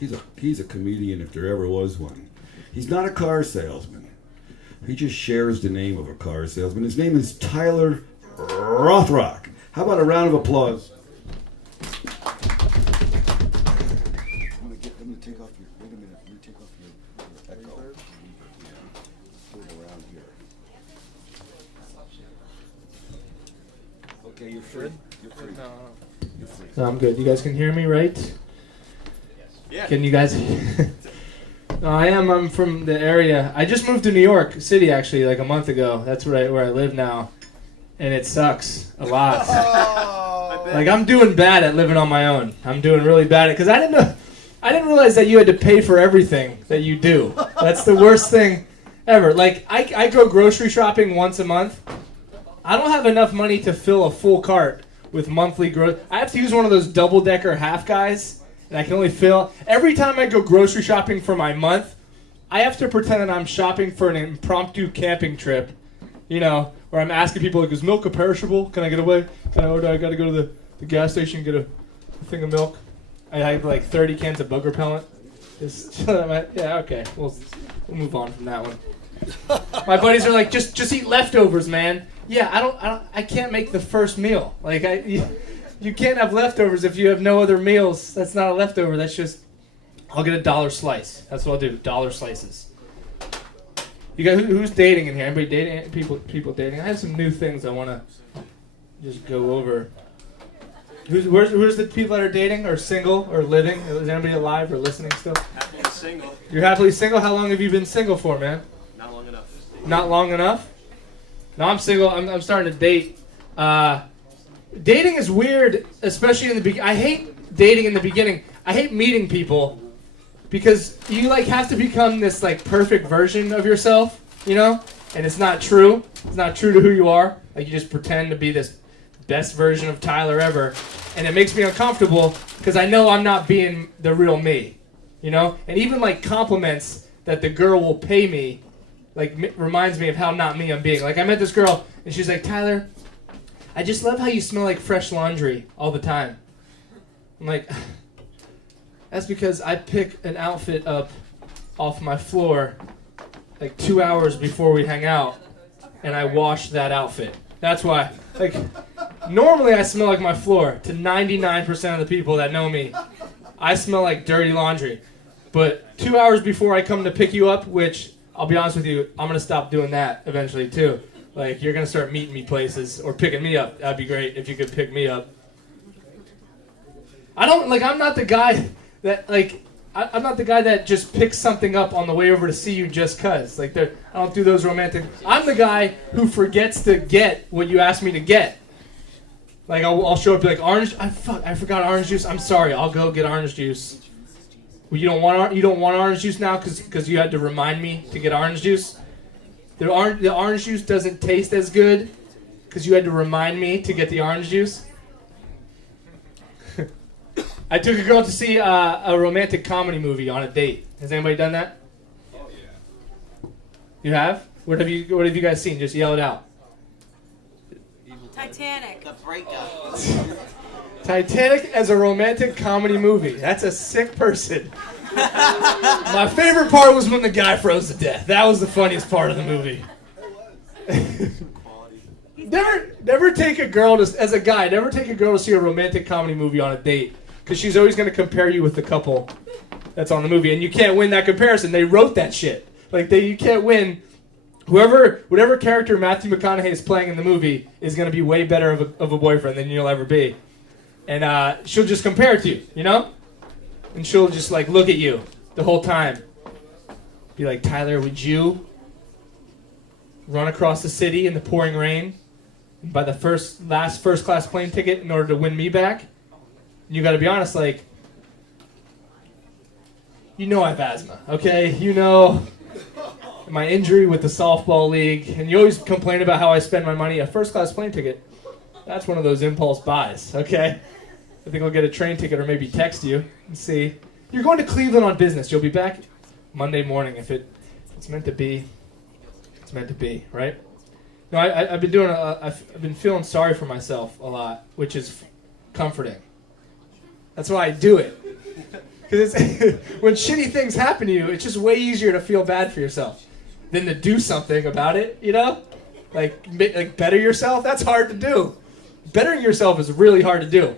He's a comedian if there ever was one. He's not a car salesman. He just shares the name of a car salesman. His name is Tyler Rothrock. How about a round of applause? I'm gonna take off your. Wait a minute. Let me take off your echo. Put it around here. Okay, you're free. You're free. You're free. So I'm good. You guys can hear me, right? Yeah. Can you guys? No, I am. I'm from the area. I just moved to New York City actually, like a month ago. That's where I live now, and it sucks a lot. Like I'm doing bad at living on my own. I'm doing really bad at because I didn't realize that you had to pay for everything that you do. That's the worst thing ever. Like I go grocery shopping once a month. I don't have enough money to fill a full cart with monthly I have to use one of those double-decker half guys, and I can only fill. Every time I go grocery shopping for my month, I have to pretend that I'm shopping for an impromptu camping trip, where I'm asking people, like, is milk a perishable? Can I get away? Or do I got to go to the gas station and get a thing of milk? I have like 30 cans of bug repellent. Yeah, okay. We'll move on from that one. My buddies are like, just eat leftovers, man. Yeah, I can't make the first meal. Like you can't have leftovers if you have no other meals. That's not a leftover. That's just I'll get a $1 slice. That's what I'll do. $1 slices. You got who's dating in here? Anybody dating? People dating. I have some new things I want to just go over. Where's the people that are dating or single or living? Is anybody alive or listening still? Happily single. You're happily single? How long have you been single for, man? Not long enough. Not long enough? No, I'm single. I'm starting to date. Dating is weird, especially in the beginning. I hate dating in the beginning. I hate meeting people because you have to become this perfect version of yourself, and it's not true. It's not true to who you are. You just pretend to be this best version of Tyler ever, and it makes me uncomfortable because I know I'm not being the real me, and even compliments that the girl will pay me reminds me of how not me I'm being. I met this girl and she's like, Tyler, I just love how you smell like fresh laundry all the time. I'm like, that's because I pick an outfit up off my floor 2 hours before we hang out and I wash that outfit. That's why. Normally I smell like my floor. To 99% of the people that know me, I smell like dirty laundry. But 2 hours before I come to pick you up, which I'll be honest with you, I'm going to stop doing that eventually too. You're going to start meeting me places or picking me up. That'd be great if you could pick me up. I'm not the guy that, I'm not the guy that just picks something up on the way over to see you just cuz. I don't do those romantic. I'm the guy who forgets to get what you asked me to get. I'll show up orange. I forgot orange juice. I'm sorry. I'll go get orange juice. Well, you don't want orange juice now because you had to remind me to get orange juice. The orange juice doesn't taste as good because you had to remind me to get the orange juice. I took a girl to see a romantic comedy movie on a date. Has anybody done that? Oh yeah. You have? What have you guys seen? Just yell it out. Titanic. The Breakup. Titanic as a romantic comedy movie. That's a sick person. My favorite part was when the guy froze to death. That was the funniest part of the movie. Never take a girl to see a romantic comedy movie on a date because she's always going to compare you with the couple that's on the movie, and you can't win that comparison. They wrote that shit. You can't win. Whatever character Matthew McConaughey is playing in the movie is going to be way better of a boyfriend than you'll ever be. And she'll just compare it to you, And she'll just look at you the whole time. Be like, Tyler, would you run across the city in the pouring rain and buy the last first class plane ticket in order to win me back? And you got to be honest, I have asthma, okay? My injury with the softball league, and you always complain about how I spend my money. A first class plane ticket, that's one of those impulse buys, okay? I think I'll get a train ticket or maybe text you and see. You're going to Cleveland on business. You'll be back Monday morning. If it's meant to be, it's meant to be, right? No, I've been feeling sorry for myself a lot, which is comforting. That's why I do it. Because when shitty things happen to you, it's just way easier to feel bad for yourself than to do something about it, you know? Like better yourself, that's hard to do. Bettering yourself is really hard to do.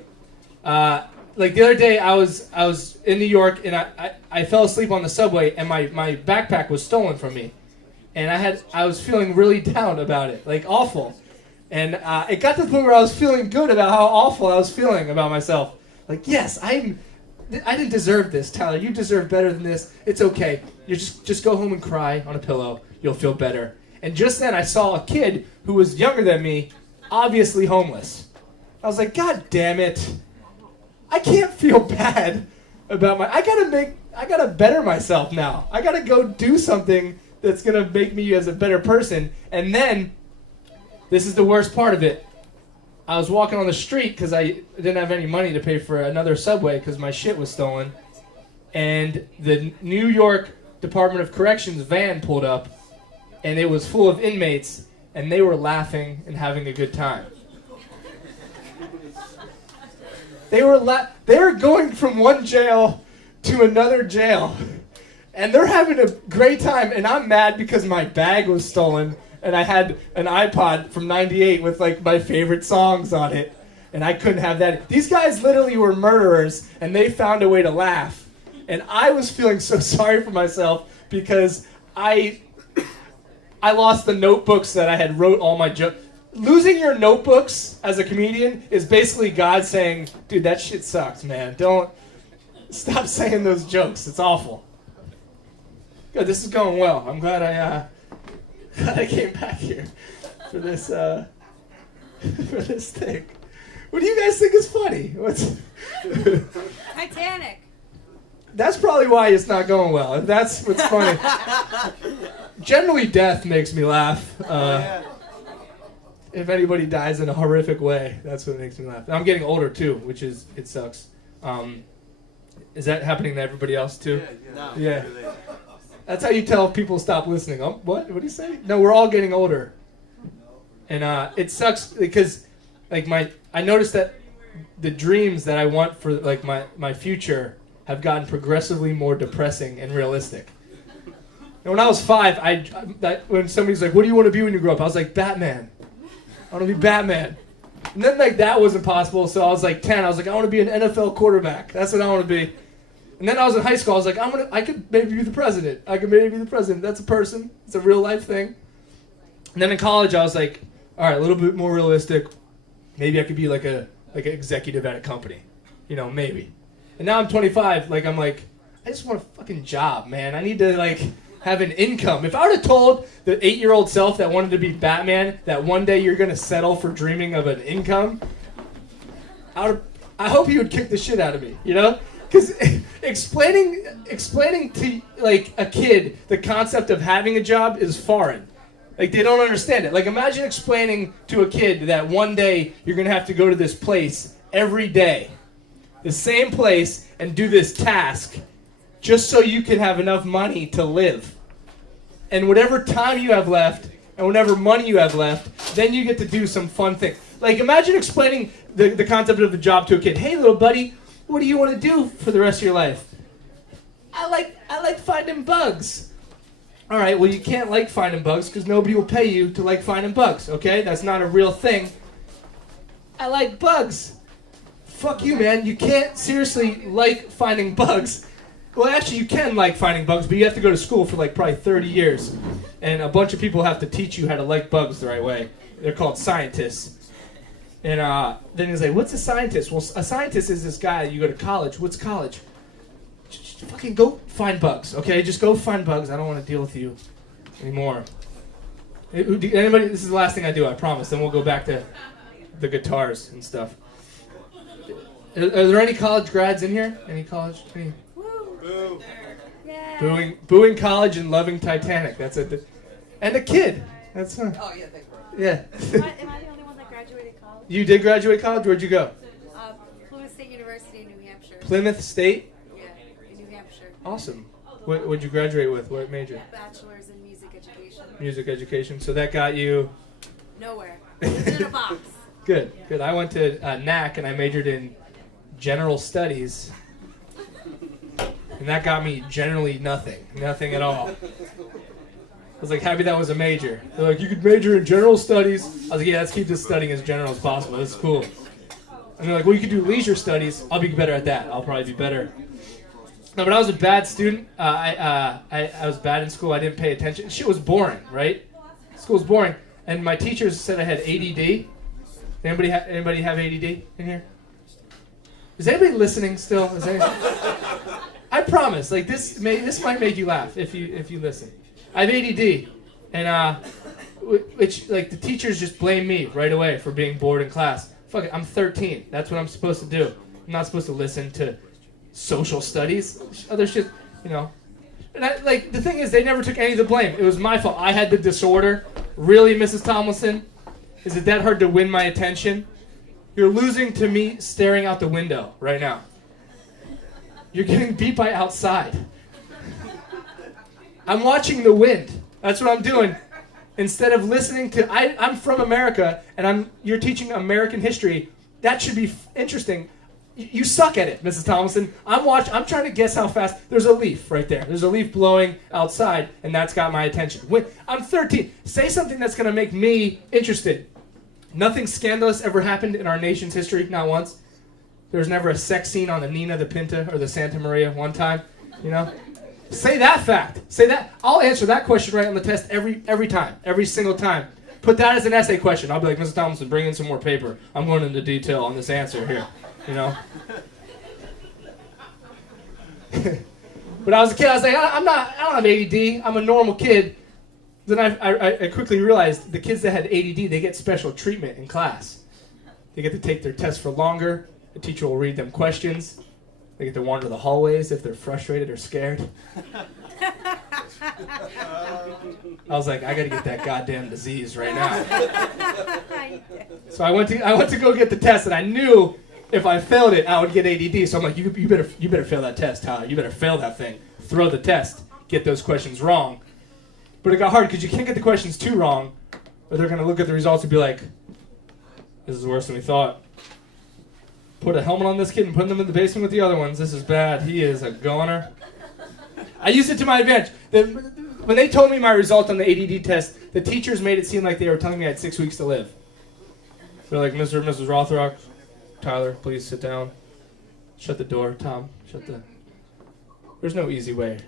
Like the other day, I was in New York, and I fell asleep on the subway, and my backpack was stolen from me. And I was feeling really down about it, like awful. And it got to the point where I was feeling good about how awful I was feeling about myself. Like, yes, I didn't deserve this, Tyler. You deserve better than this. It's okay. You just go home and cry on a pillow. You'll feel better. And just then I saw a kid who was younger than me, obviously homeless. I was like, God damn it. I can't feel bad about I gotta better myself now. I gotta go do something that's gonna make me as a better person. And then, this is the worst part of it. I was walking on the street because I didn't have any money to pay for another subway because my shit was stolen. And the New York Department of Corrections van pulled up, and it was full of inmates, and they were laughing and having a good time. They were going from one jail to another jail, and they're having a great time, and I'm mad because my bag was stolen, and I had an iPod from '98 with like my favorite songs on it, and I couldn't have that. These guys literally were murderers, and they found a way to laugh, and I was feeling so sorry for myself because I lost the notebooks that I had wrote all my jokes. Losing your notebooks as a comedian is basically God saying, dude, that shit sucks, man. Don't stop saying those jokes. It's awful. Good, this is going well. I'm glad I came back here for this for this thing. What do you guys think is funny? Titanic. That's probably why it's not going well. If that's what's funny. Generally, death makes me laugh. If anybody dies in a horrific way, that's what makes me laugh. And I'm getting older too, which it sucks. Is that happening to everybody else too? Yeah. That's how you tell people stop listening. What? What do you say? No, we're all getting older, and it sucks because, like I noticed that the dreams that I want for like my future have gotten progressively more depressing and realistic. And when I was 5, when somebody's like, "What do you want to be when you grow up?" I was like, "Batman. I want to be Batman." And then like that wasn't possible, so I was like 10. I was like, "I want to be an NFL quarterback. That's what I want to be." And then I was in high school. I was like, I could maybe be the president. I could maybe be the president. That's a person. It's a real life thing. And then in college, I was like, all right, a little bit more realistic. Maybe I could be like an executive at a company, maybe. And now I'm 25. I'm like, I just want a fucking job, man. I need to have an income. If I would have told the 8-year-old self that wanted to be Batman that one day you're gonna settle for dreaming of an income, I hope he would kick the shit out of me, Because explaining to a kid the concept of having a job is foreign. They don't understand it. Imagine explaining to a kid that one day you're gonna have to go to this place every day, the same place, and do this task just so you can have enough money to live. And whatever time you have left and whatever money you have left, then you get to do some fun thing. Imagine explaining the concept of the job to a kid. Hey, little buddy, what do you want to do for the rest of your life? I like finding bugs. All right, well, you can't like finding bugs because nobody will pay you to like finding bugs, okay? That's not a real thing. I like bugs. Fuck you, man. You can't seriously like finding bugs. Well, actually, you can like finding bugs, but you have to go to school for probably 30 years. And a bunch of people have to teach you how to like bugs the right way. They're called scientists. And then he's like, what's a scientist? Well, a scientist is this guy, you go to college. What's college? Just fucking go find bugs, okay? Just go find bugs. I don't want to deal with you anymore. Anybody? This is the last thing I do, I promise. Then we'll go back to the guitars and stuff. Are there any college grads in here? Any college? Any? Woo. Yeah. Booing college and loving Titanic. That's it. And a kid. That's Oh, yeah, thank you. yeah. Am I the only one that graduated college? You did graduate college? Where'd you go? Plymouth State University in New Hampshire. Plymouth State? Yeah, in New Hampshire. Awesome. What'd you graduate with? What major? Bachelor's in music education. Music education. So that got you... Nowhere. It's in a box. Good. I went to NAC and I majored in general studies. And that got me generally nothing at all. I was like, happy that was a major. They're like, you could major in general studies. I was like, yeah, let's keep this studying as general as possible. That's cool. And they're like, well, you could do leisure studies. I'll be better at that. I'll probably be better. No, but I was a bad student. I was bad in school. I didn't pay attention. Shit was boring, right? School was boring. And my teachers said I had ADD. Anybody have ADD in here? Is anybody listening still? I promise, like this might make you laugh if you listen. I have ADD, and which like the teachers just blame me right away for being bored in class. Fuck it, I'm 13. That's what I'm supposed to do. I'm not supposed to listen to social studies, other shit, you know. And the thing is, they never took any of the blame. It was my fault. I had the disorder. Really, Mrs. Tomlinson? Is it that hard to win my attention? You're losing to me staring out the window right now. You're getting beat by outside. I'm watching the wind. That's what I'm doing. Instead of listening to... I'm from America, and you're teaching American history. That should be interesting. You suck at it, Mrs. Tomlinson. I'm trying to guess how fast... There's a leaf right there. There's a leaf blowing outside, and that's got my attention. I'm 13. Say something that's going to make me interested. Nothing scandalous ever happened in our nation's history, not once. There was never a sex scene on the Nina, the Pinta, or the Santa Maria one time, you know? Say that fact. Say that. I'll answer that question right on the test every time, every single time. Put that as an essay question. I'll be like, Mrs. Tomlinson, bring in some more paper. I'm going into detail on this answer here, you know? But I was a kid. I was like, I don't have ADD. I'm a normal kid. Then I quickly realized the kids that had ADD, they get special treatment in class. They get to take their tests for longer. The teacher will read them questions. They get to wander the hallways if they're frustrated or scared. I was like, I gotta get that goddamn disease right now. So I went to go get the test, and I knew if I failed it, I would get ADD. So I'm like, you better fail that test, Tyler. You better fail that thing. Throw the test. Get those questions wrong. But it got hard because you can't get the questions too wrong, or they're gonna look at the results and be like, this is worse than we thought. Put a helmet on this kid and put him in the basement with the other ones. This is bad. He is a goner. I used it to my advantage. When they told me my result on the ADD test, the teachers made it seem like they were telling me I had 6 weeks to live. They're like, Mr. and Mrs. Rothrock, Tyler, please sit down. Shut the door, Tom. There's no easy way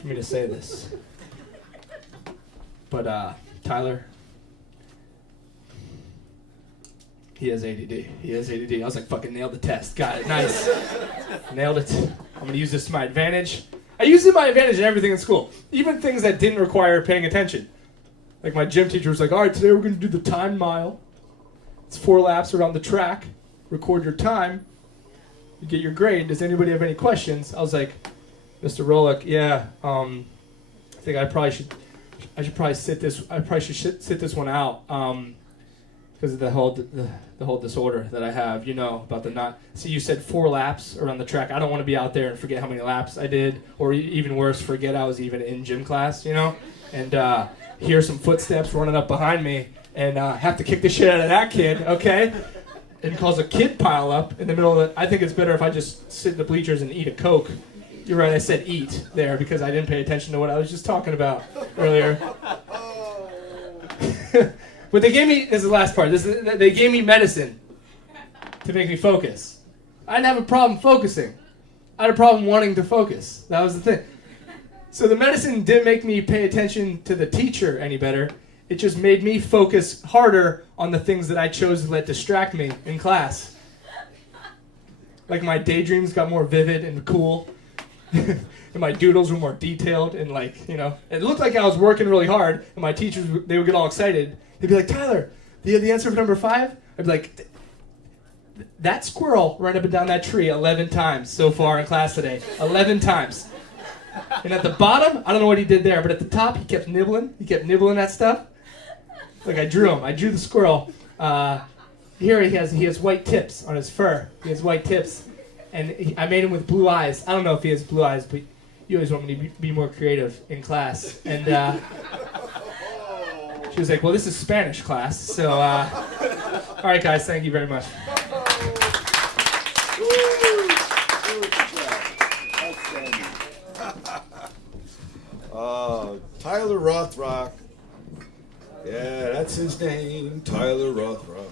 for me to say this. But, Tyler, he has ADD. I was like, fucking nailed the test. Got it. Nice. Nailed it. I'm going to use this to my advantage. I used it to my advantage in everything in school. Even things that didn't require paying attention. Like my gym teacher was like, all right, today we're going to do the time mile. It's 4 laps around the track. Record your time. You get your grade. Does anybody have any questions? I was like, Mr. Rolick, yeah, I think I should probably sit this one out. Because of the whole disorder that I have, you know, about the not... So you said 4 laps around the track. I don't want to be out there and forget how many laps I did, or even worse, forget I was even in gym class, you know, and hear some footsteps running up behind me, and have to kick the shit out of that kid, okay? And cause a kid pile up in the middle of it. I think it's better if I just sit in the bleachers and eat a Coke. You're right, I said eat there because I didn't pay attention to what I was just talking about earlier. But they gave me, this is the last part, they gave me medicine to make me focus. I didn't have a problem focusing. I had a problem wanting to focus. That was the thing. So the medicine didn't make me pay attention to the teacher any better. It just made me focus harder on the things that I chose to let distract me in class. Like my daydreams got more vivid and cool. And my doodles were more detailed and like, you know, it looked like I was working really hard, and my teachers, they would get all excited. They'd be like, Tyler, do you have the answer for number 5? I'd be like, that squirrel ran up and down that tree 11 times so far in class today. 11 times. And at the bottom, I don't know what he did there, but at the top, he kept nibbling. He kept nibbling that stuff. Like I drew him. I drew the squirrel. Here he has white tips on his fur. He has white tips. And I made him with blue eyes. I don't know if he has blue eyes, but you always want me to be more creative in class. And she was like, well, this is Spanish class. So, all right, guys, thank you very much. Tyler Rothrock. Yeah, that's his name, Tyler Rothrock.